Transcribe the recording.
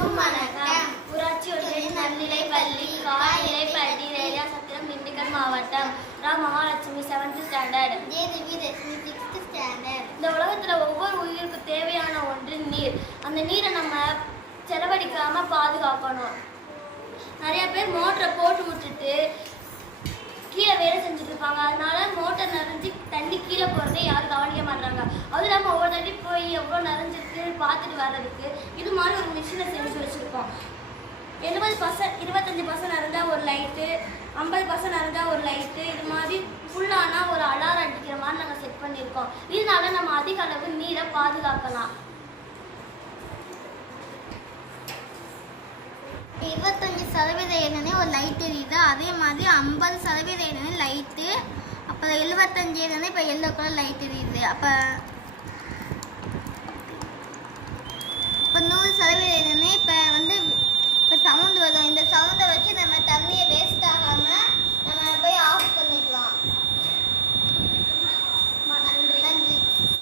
அனைவருக்கும் வணக்கம். ஊராட்சி ஒன்றிய நடுநிலைப் பள்ளி காயிலை பள்ளி ரேடியா சத்திரம் திண்டுக்கல் மாவட்டம். Mahalakshmi 7th standard. Devi 6th standard. இந்த உலகத்துல ஒவ்வொரு உயிருக்கும் தேவையான ஒன்று நீர். அந்த நீரை நம்ம செலவழிக்காம பாதுகாக்கணும். நிறைய பேர் மோட்டரை போட்டு விட்டுட்டு கீழே வேலை செஞ்சுட்டு இருப்பாங்க. அதனால மோட்டர் நிறைஞ்சு தண்ணி கீழே போகிறதே யாரும் கவனிக்க மாட்டாங்க. அதுவும் இல்லாமல் ஒவ்வொரு தண்ணி போய் எவ்வளோ நிறைஞ்சிருக்கு பார்த்துட்டு வர்றதுக்கு இது மாதிரி ஒரு மிஷினை செஞ்சு வச்சுருக்கோம். 25% நிறைஞ்சால் ஒரு லைட்டு, 50% நிறைஞ்சால் ஒரு லைட்டு, இது மாதிரி ஃபுல்லானால் ஒரு அலாரம் அடிக்கிற மாதிரி நாங்கள் செட் பண்ணியிருக்கோம். இதனால நம்ம அதிக அளவு நீரை பாதுகாக்கலாம். 25% எண்ணெய் ஒரு லைட் எரியுது. அதே மாதிரி 50% எண்ணெய் லைட்டு. அப்போ 75 எண்ணெய் இப்போ எல்லோ கலர் லைட் எரியுது. அப்போ